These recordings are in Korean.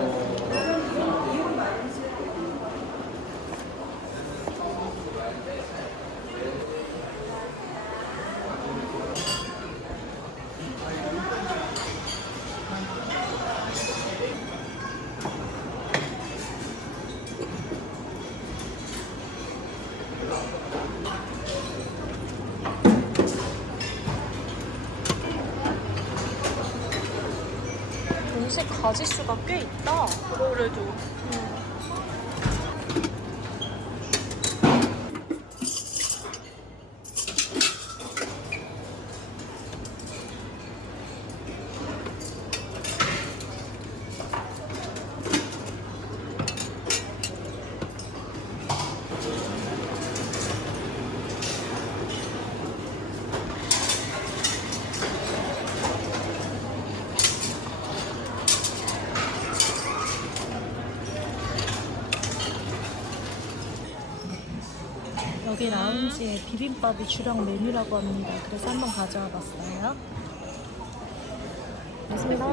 Oh. 꽤 있다. 그래도 여기 라운지에 비빔밥이 주력 메뉴라고 합니다. 그래서 한번 가져와 봤어요. 맞습니다.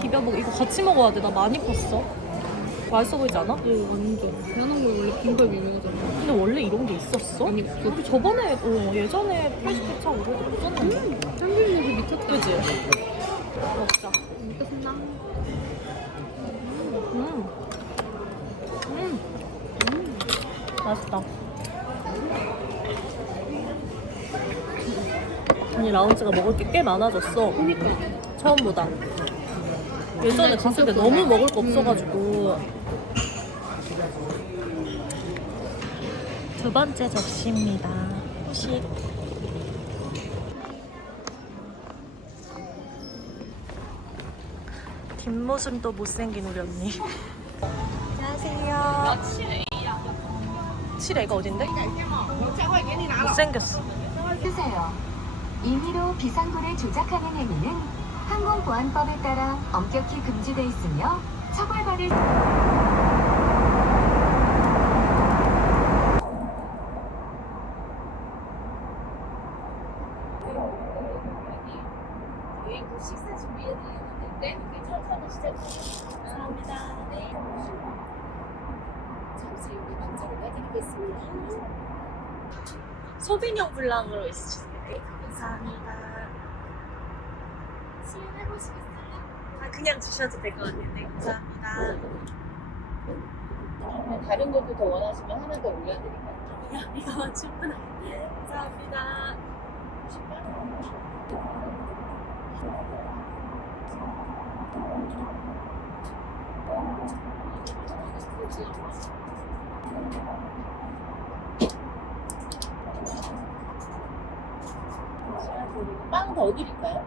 비벼먹 이거 같이 먹어야 돼. 나 많이 컸어. 맛있어 보이지 않아? 오 완전 대한항공 원래 빈밥 유명하잖아 근데 원래 이런 게 있었어? 아니 없어 우리 저번에 어, 예전에 페이스북 차고 그래도 없었는데. 참기름이 미쳤다 그지? 먹자. 미쳤나? 음. 음. 맛있다. 아니 라운지가 먹을 게 꽤 많아졌어. 처음보다. 예전에 갔을 때. 너무 먹을 거 음. 없어가지고. 두 번째 접시입니다. 후식. 뒷모습도 못생긴 우리 언니. 안녕하세요. 7A가 어딘데? 못생겼어. 주세요. 임의로 비상구를 조작하는 행위는 항공보안법에 따라 엄격히 금지돼 있으며 처벌받을 반찬을 해드리겠습니다. 소비뇽 블랑으로 있으신데 감사합니다. 시연해 보시겠어요? 아 그냥 주셔도 될 것 같은데 감사합니다. 다른 것도 더 원하시면 하나 더 올려드릴까요? 그냥 이거 충분해. 감사합니다. 빵 더 드릴까요?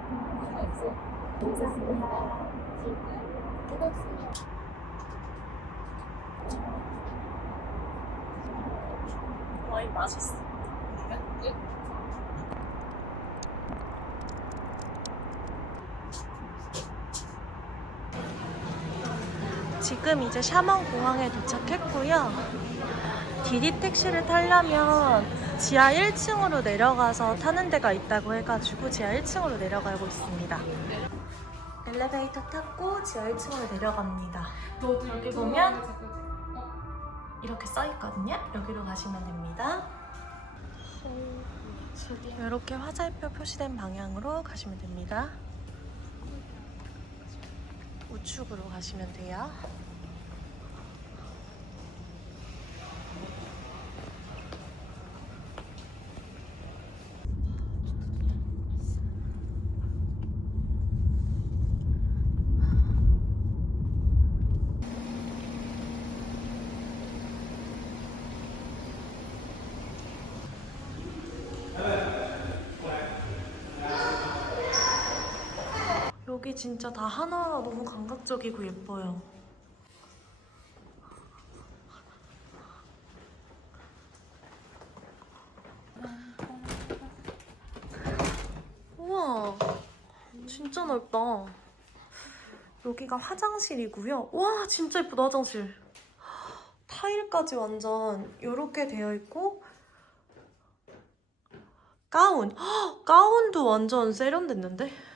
지금 이제 샤먼 공항에 도착했고요. 디디 택시를 타려면 지하 1층으로 내려가서 타는 데가 있다고 해가지고 지하 1층으로 내려가고 있습니다. 엘리베이터 탔고 지하 1층으로 내려갑니다. 여기 보면 이렇게 써 있거든요. 여기로 가시면 됩니다. 이렇게 화살표 표시된 방향으로 가시면 됩니다. 우측으로 가시면 돼요. 여기 진짜 다 하나하나 너무 감각적이고 예뻐요. 우와, 진짜 넓다. 여기가 화장실이고요. 와 진짜 예쁘다 화장실. 타일까지 완전 이렇게 되어 있고 가운 헉, 가운도 완전 세련됐는데.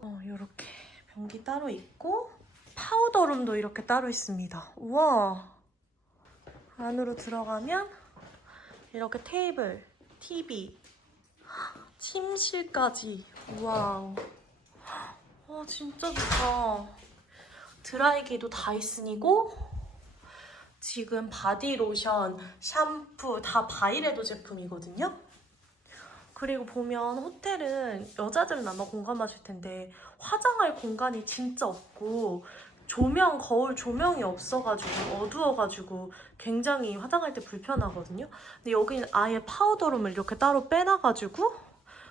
어 이렇게 변기 따로 있고 파우더룸도 이렇게 따로 있습니다. 우와 안으로 들어가면 이렇게 테이블, TV, 침실까지 와우. 와 진짜 좋다. 드라이기도 다이슨이고 지금 바디로션, 샴푸 다 바이레도 제품이거든요. 그리고 보면 호텔은 여자들은 아마 공감하실 텐데 화장할 공간이 진짜 없고 조명, 거울 조명이 없어가지고 어두워가지고 굉장히 화장할 때 불편하거든요. 근데 여기는 아예 파우더룸을 이렇게 따로 빼놔가지고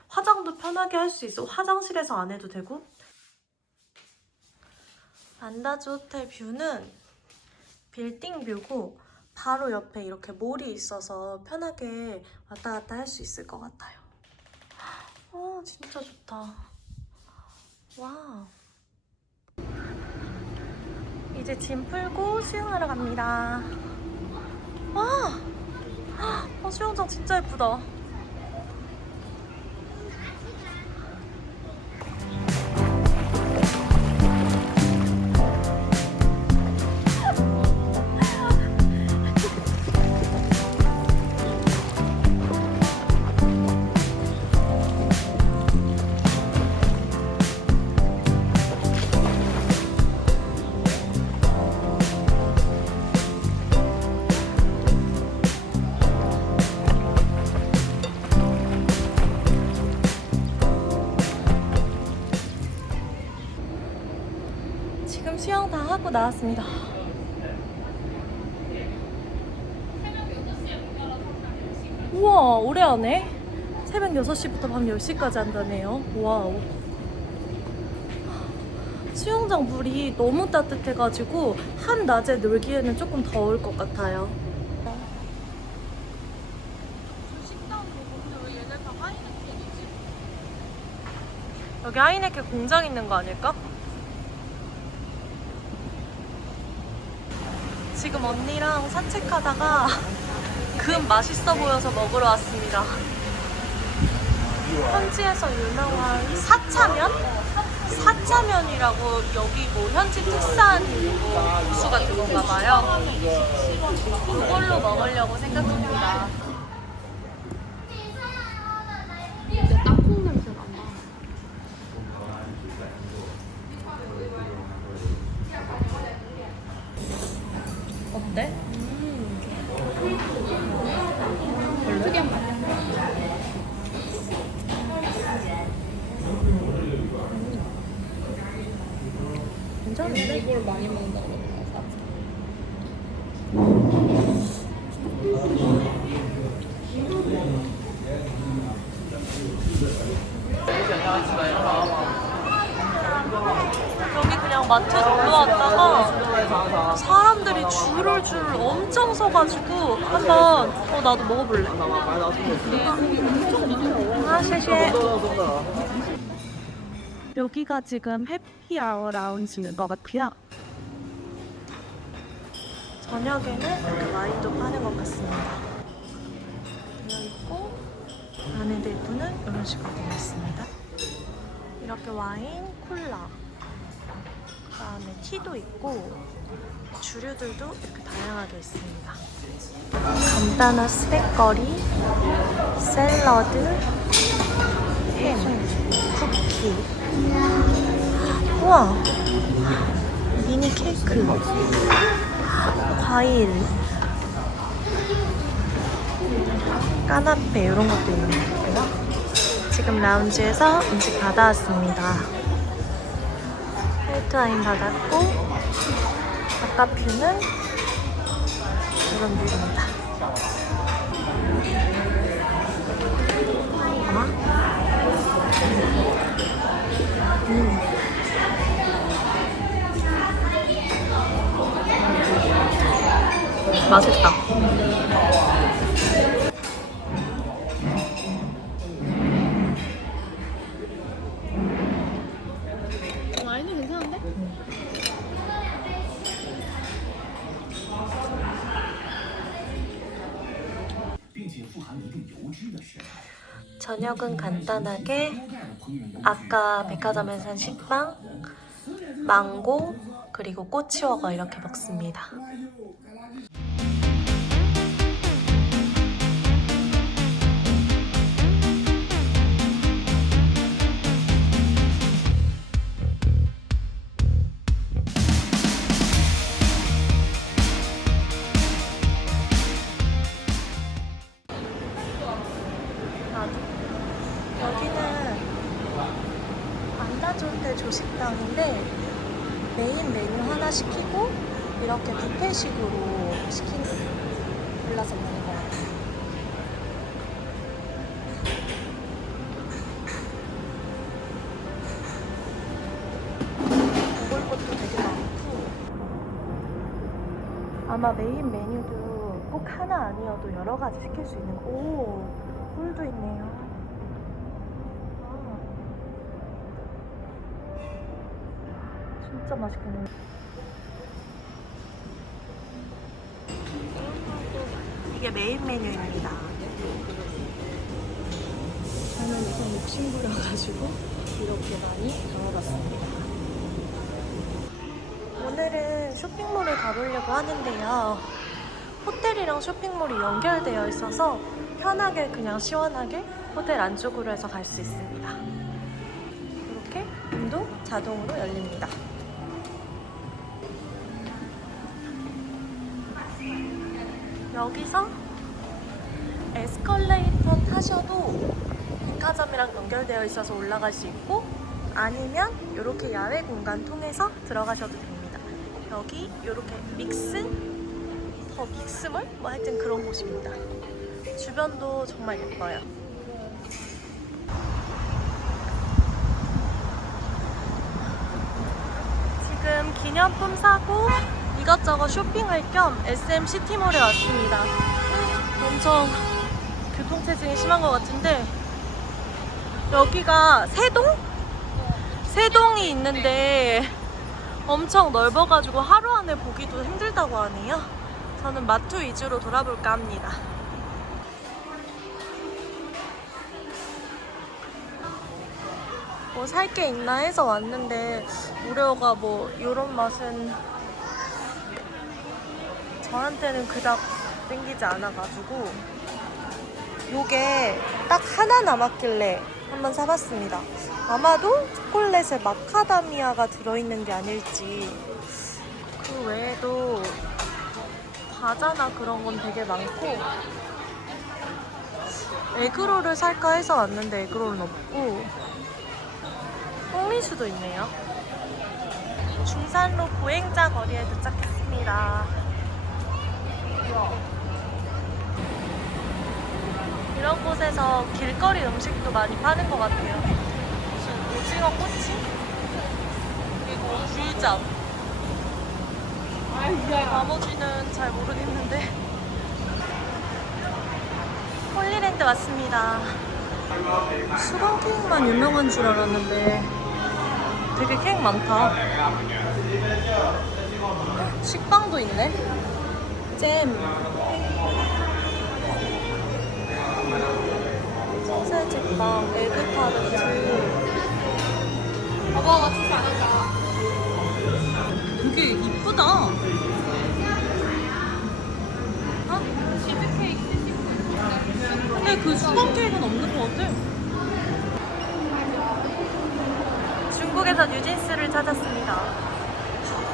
화장도 편하게 할 수 있어. 화장실에서 안 해도 되고. 안다즈 호텔 뷰는 빌딩 뷰고 바로 옆에 이렇게 몰이 있어서 편하게 왔다 갔다 할 수 있을 것 같아요. 어, 진짜 좋다. 와. 이제 짐 풀고 수영하러 갑니다. 와! 어, 수영장 진짜 예쁘다. 왔습니다. 우와, 오래 하네. 새벽 6시부터 밤 10시까지 한다네요. 와우. 수영장 물이 너무 따뜻해가지고 한낮에 놀기에는 조금 더울 것 같아요. 여기 하이네켄 공장 있는 거 아닐까? 지금 언니랑 산책하다가 금 맛있어 보여서 먹으러 왔습니다. 현지에서 유명한 사차면? 사차면이라고 여기 뭐 현지 특산 뭐 국수 같은 건가 봐요. 그걸로 먹으려고 생각 중입니다. 진짜 땅콩 냄새 난다. 어때? 이걸 많이 먹는다. 여기 그냥 마트 놀러 왔다가 줄을 줄 엄청 서가지고 한번 어 나도 먹어볼래. 아, 쉐쉐. 여기가 지금 해피아워 라운지인 것 같고요. 저녁에는 이렇게 와인도 파는 것 같습니다. 되어 있고 안에 내부는 이런 식으로 되어 있습니다. 이렇게 와인, 콜라, 그 다음에 티도 있고 주류들도 이렇게 다양하게 있습니다. 간단한 스낵거리, 샐러드, 햄, 쿠키. 우와, 미니 케이크, 과일, 까나페 이런 것도 있는 것 같고요. 지금 라운지에서 음식 받아왔습니다. 화이트 와인 받았고 아까 뷰는 이런 뷰입니다. 음. 맛있다. 저녁은 간단하게 아까 백화점에서 산 식빵, 망고, 그리고 꼬치워거 이렇게 먹습니다. 안다존대 조식당인데 메인 메뉴 하나 시키고 이렇게 뷔페식으로 시키는 골라서 먹는 것 같아요. 먹을 것도 되게 많고 아마 메인 메뉴도 꼭 하나 아니어도 여러 가지 시킬 수 있는 오 꿀도 있네요. 진짜 맛있겠네. 이게 메인 메뉴입니다. 저는 우선 욕심 부려가지고 이렇게 많이 넣어봤습니다. 오늘은 쇼핑몰을 가보려고 하는데요. 호텔이랑 쇼핑몰이 연결되어 있어서 편하게 그냥 시원하게 호텔 안쪽으로 해서 갈 수 있습니다. 이렇게 문도 자동으로 열립니다. 여기서 에스컬레이터 타셔도 백화점이랑 연결되어 있어서 올라갈 수 있고 아니면 이렇게 야외 공간 통해서 들어가셔도 됩니다. 여기 이렇게 믹스 더 믹스몰? 뭐 하여튼 그런 곳입니다. 주변도 정말 예뻐요. 지금 기념품 사고 이것저것 쇼핑할 겸 SM 시티몰에 왔습니다. 엄청 교통체증이 심한 것 같은데 여기가 세동? 세동이 있는데 엄청 넓어가지고 하루 안에 보기도 힘들다고 하네요. 저는 마트 위주로 돌아볼까 합니다. 뭐 살 게 있나 해서 왔는데 우려가 뭐 이런 맛은 저한테는 그닥 땡기지 않아가지고 요게 딱 하나 남았길래 한번 사봤습니다. 아마도 초콜릿에 마카다미아가 들어있는 게 아닐지 그 외에도 과자나 그런 건 되게 많고 에그롤을 살까 해서 왔는데 에그롤은 없고 뽕리수도 있네요. 중산로 보행자 거리에 도착했습니다. 이런 곳에서 길거리 음식도 많이 파는 것 같아요. 무슨 오징어 꼬치? 그리고 굴잡. 나머지는 잘 모르겠는데. 홀리랜드 왔습니다. 수건 케이크만 유명한 줄 알았는데 되게 케이크 많다. 식빵도 있네. 잼. 소세지빵, 에그타르트. 봐봐, 같이 잘한다. 되게 이쁘다. 어? 근데 그 수건 케이크는 없는 것 같아. 중국에서 뉴진스를 찾았습니다.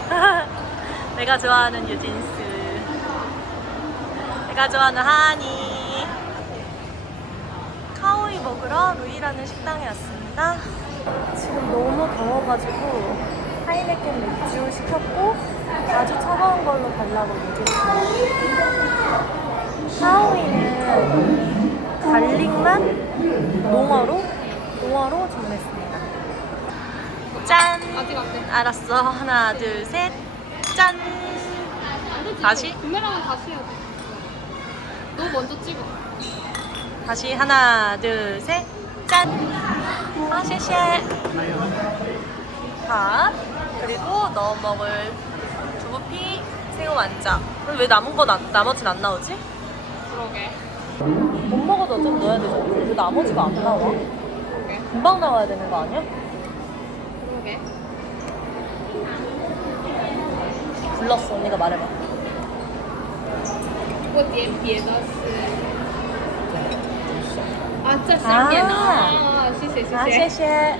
내가 좋아하는 뉴진스. 내가 좋아하는 하니. 카오이 먹으러 루이라는 식당에 왔습니다. 지금 너무 더워가지고 하이네켄 맥주 시켰고 아주 차가운 걸로 달라고 얘기했어요. 카오이는 갈릭만 농어로 농어로 주문했습니다. 짠. 알았어. 하나, 둘, 셋. 짠. 다시? 구매랑은 다시 해야 돼. 너 먼저 찍어. 다시 하나, 둘, 셋. 짠. 아, 쉐쉐. 밥. 그리고 넣어 먹을 두부피, 새우 완자. 근데 왜 남은 건 안, 나머지는 안 나오지? 그러게. 못 먹어도 어차피 넣어야 되잖아. 왜 나머지가 안 나와? 그러게. 금방 나와야 되는 거 아니야? 그러게. 불렀어. 언니가 말해봐. 我点别的是啊，这三点啊，谢谢谢 아, 谢。 쉐쉐.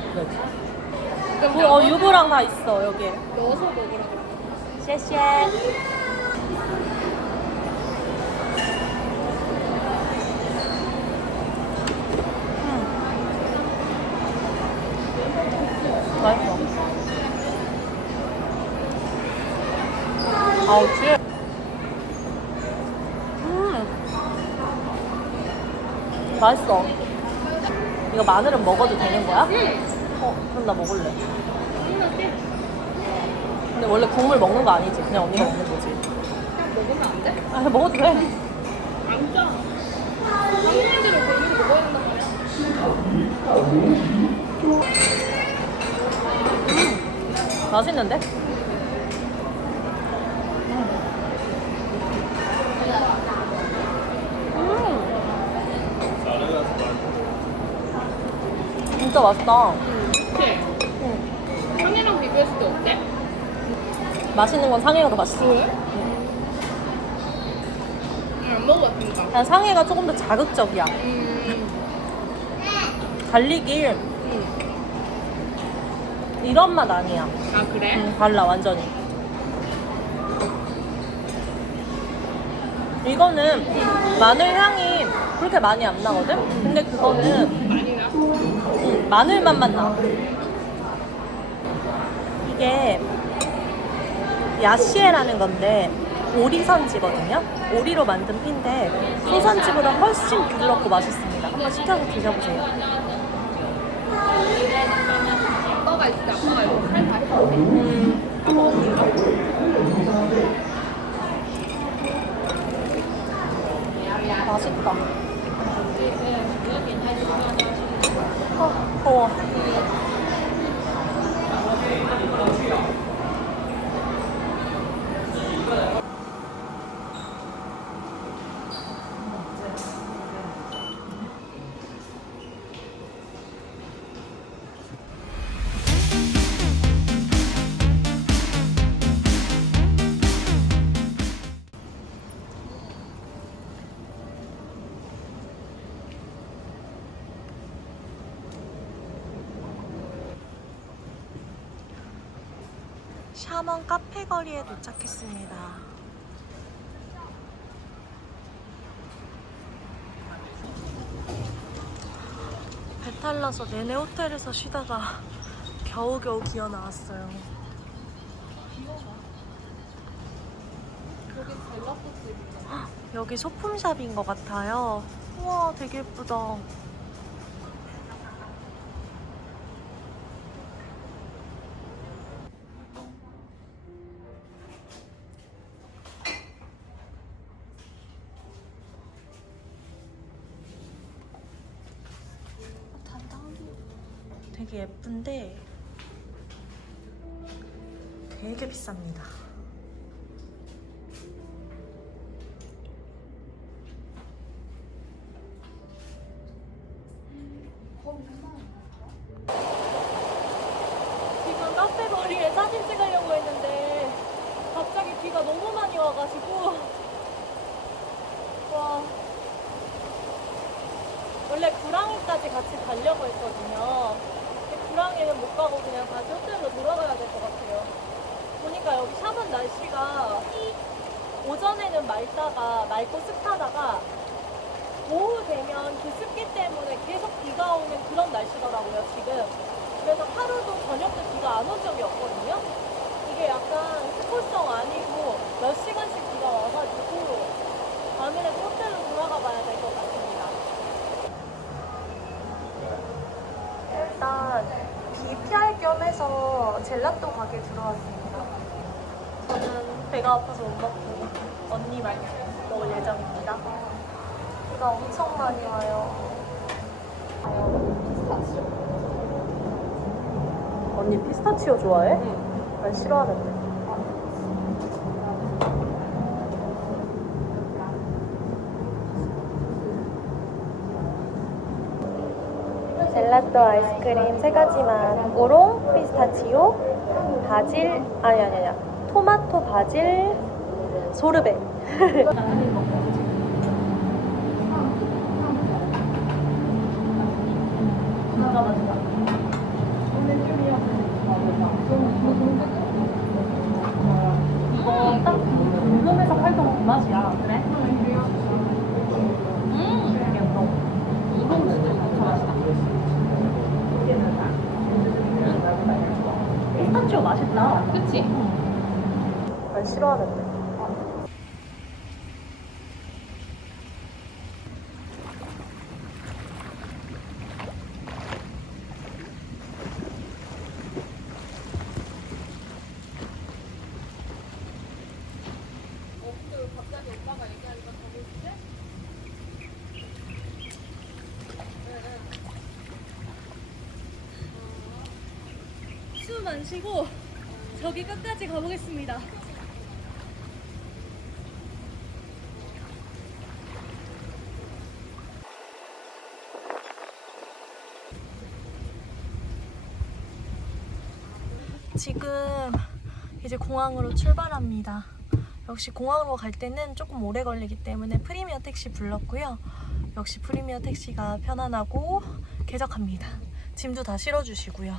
그럼 뭐, 어, 유부랑 다 있어, 여기. 넣어서 먹으라 그래. 쉐쉐. 마늘은 먹어도 되는 거야? 응. 어, 그럼 나 먹을래. 근데 원래 국물 먹는 거 아니지? 그냥 언니가 먹는 거지. 그냥 먹으면 안 돼? 아, 먹어도 돼. 안 짜. 한국인들은 고기를 먹어야 된단 말이야. 맛있는데? 진짜 맛있다. 응. 그치? 상이랑 비교했을 때 어때? 맛있는 건 상해가 더 맛있어. 응, 안 먹어봤으니까. 그냥 상해가 조금 더 자극적이야. 음. 갈릭이 응. 이런 맛 아니야. 아, 그래? 음, 달라 완전히. 이거는 마늘 향이 그렇게 많이 안 나거든? 근데 그거는 많이 나? 음, 마늘 맛만 나. 이게 야시에라는 건데 오리선지거든요. 오리로 만든 피인데 소선지보다 훨씬 부드럽고 맛있습니다. 한번 시켜서 드셔보세요. 음? 맛있다. 어, 더 워. 샤먼 카페 거리에 도착했습니다. 배탈 나서 내내 호텔에서 쉬다가 겨우겨우 기어 나왔어요. 여기 소품샵인 것 같아요. 우와, 되게 예쁘다. 되게 예쁜데 되게 비쌉니다. 지금 카페 거리에 사진 찍으려고 했는데 갑자기 비가 너무 많이 와가지고 와 원래 구랑이까지 같이 가려고 했거든요. 근데 구랑이는 못 가고 그냥 다시 호텔로 돌아가야 될 것 같아요. 보니까 여기 샤먼 날씨가 오전에는 맑다가 맑고 습하다가 오후 되면 그 습기 때문에 계속 비가 오는 그런 날씨더라고요, 지금. 그래서 하루도 저녁 때 비가 안 온 적이 없거든요. 이게 약간 스포성 아니고 몇 시간씩 비가 와가지고 아무래도 호텔로 돌아가 봐야 될 것 같습니다. 일단 비 피할 겸 해서 젤라또 가게 들어왔습니다. 저는 배가 아파서 못 먹고 언니만 먹을 예정입니다. 비가 엄청 많이 와요. 언니 피스타치오 좋아해? 응. 난 싫어하는데. 젤라또 아이스크림 세 가지만 우롱, 피스타치오, 바질 아니 아니 아니 토마토 바질 소르베. 숨 안 쉬고 저기 끝까지 가보겠습니다. 지금 이제 공항으로 출발합니다. 역시 공항으로 갈 때는 조금 오래 걸리기 때문에 프리미어 택시 불렀고요. 역시 프리미어 택시가 편안하고 쾌적합니다. 짐도 다 실어주시고요.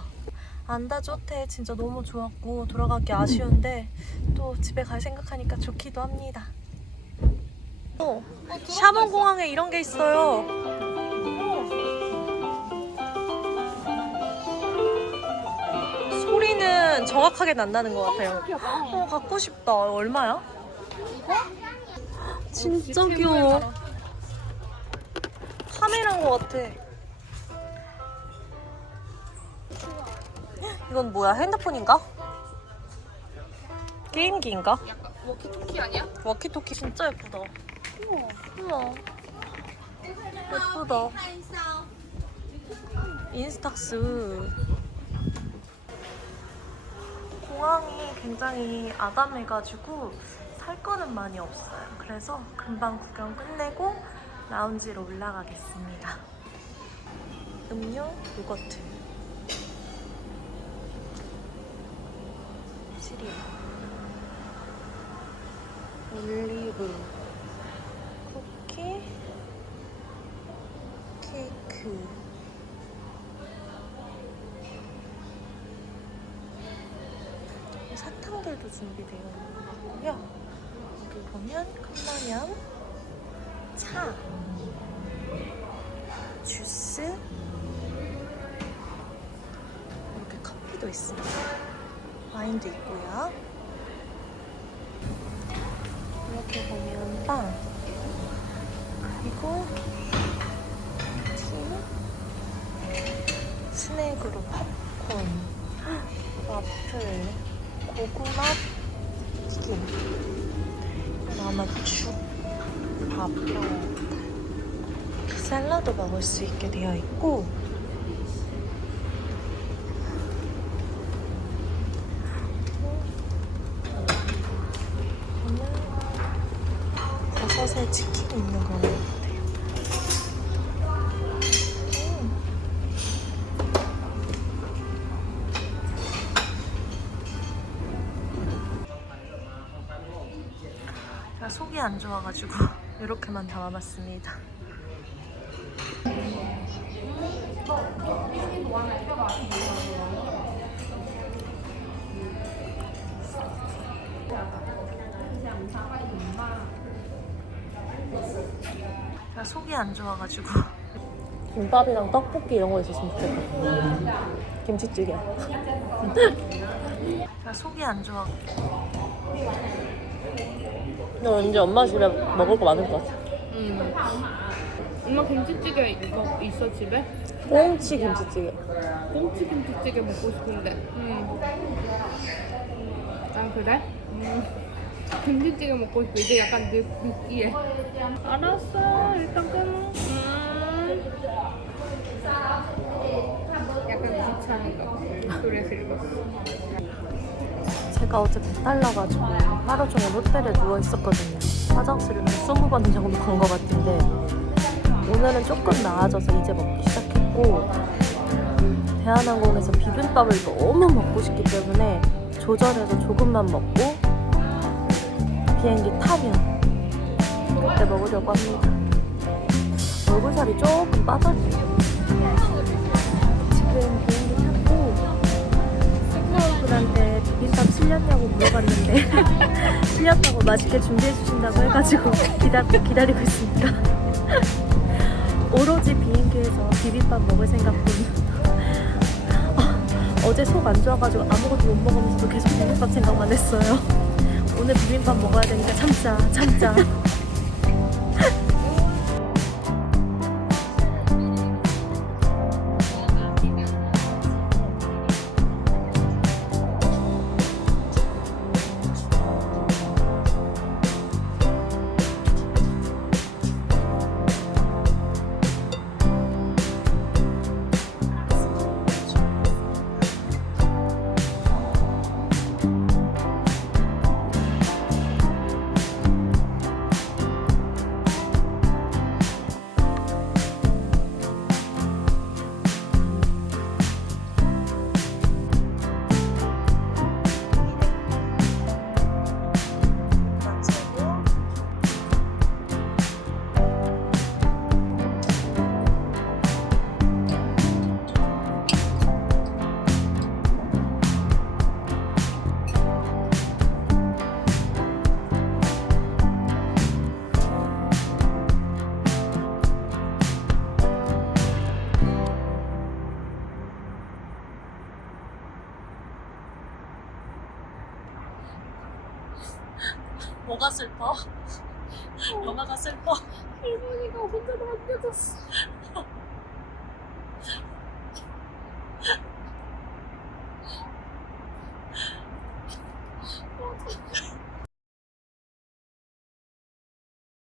안다즈 호텔 진짜 너무 좋았고 돌아가기 아쉬운데 또 집에 갈 생각하니까 좋기도 합니다. 어, 샤먼 공항에 이런 게 있어요. 소리는 정확하게 난다는 것 같아요. 어, 갖고 싶다. 얼마야? 진짜 귀여워. 카메라인 것 같아. 이건 뭐야? 핸드폰인가? 게임기인가? 워키토키 아니야? 워키토키 진짜 예쁘다. 우와. 우와. 예쁘다. 인스탁스. 공항이 굉장히 아담해가지고 살 거는 많이 없어요. 그래서 금방 구경 끝내고 라운지로 올라가겠습니다. 음료 요거트. 시리얼. 올리브. 쿠키. 케이크. 사탕들도 준비되어 있는 것 같고요. 여기 보면 컵라면, 차, 주스, 이렇게 커피도 있습니다. 와인도 있고요. 이렇게 보면 빵, 그리고 티, 스낵으로 팝콘, 와플, 고구마 튀김. 아마 죽, 밥 이런 거 같아요 샐러드 먹을 수 있게 되어 있고 보면 버섯에 치킨 있는 거 같아요 음. 제가 속이 안 좋아가지고 이렇게만 담아봤습니다. 제가 속이 안 좋아가지고 김밥이랑 떡볶이 이런 거 있었으면 좋겠다. 김치찌개. 제가 속이 안 좋아. 너 왠지 엄마 집에 먹을 거 많을 것 같아. 음. 엄마 김치찌개 이거 있어 집에? 꽁치 김치찌개. 꽁치 김치찌개 먹고 싶은데. 음. 아 그래? 음. 김치찌개 먹고 싶어. 이제 약간 느, 느끼해. 알았어. 일단 끊어. 음. 약간 귀찮은가 봐. 그래서 읽었어. 제가 어제 배탈 나가지고 하루 종일 호텔에 누워 있었거든요. 화장실을 20번 정도 간 것 같은데 오늘은 조금 나아져서 이제 먹기 시작했고 대한항공에서 비빔밥을 너무 먹고 싶기 때문에 조절해서 조금만 먹고 비행기 타면 그때 먹으려고 합니다. 얼굴살이 조금 빠졌어요. 지금 비행기 탔고 승무원분한테 비빔밥 실렸냐고 물어봤는데 실렸다고 맛있게 준비해 주신다고 해가지고 기다, 기다리고 있습니다. 오로지 비행기에서 비빔밥 먹을 생각뿐. 아, 어제 속 안 좋아가지고 아무것도 못 먹으면서도 계속 비빔밥 생각만 했어요. 오늘 비빔밥 먹어야 되니까 참자, 참자.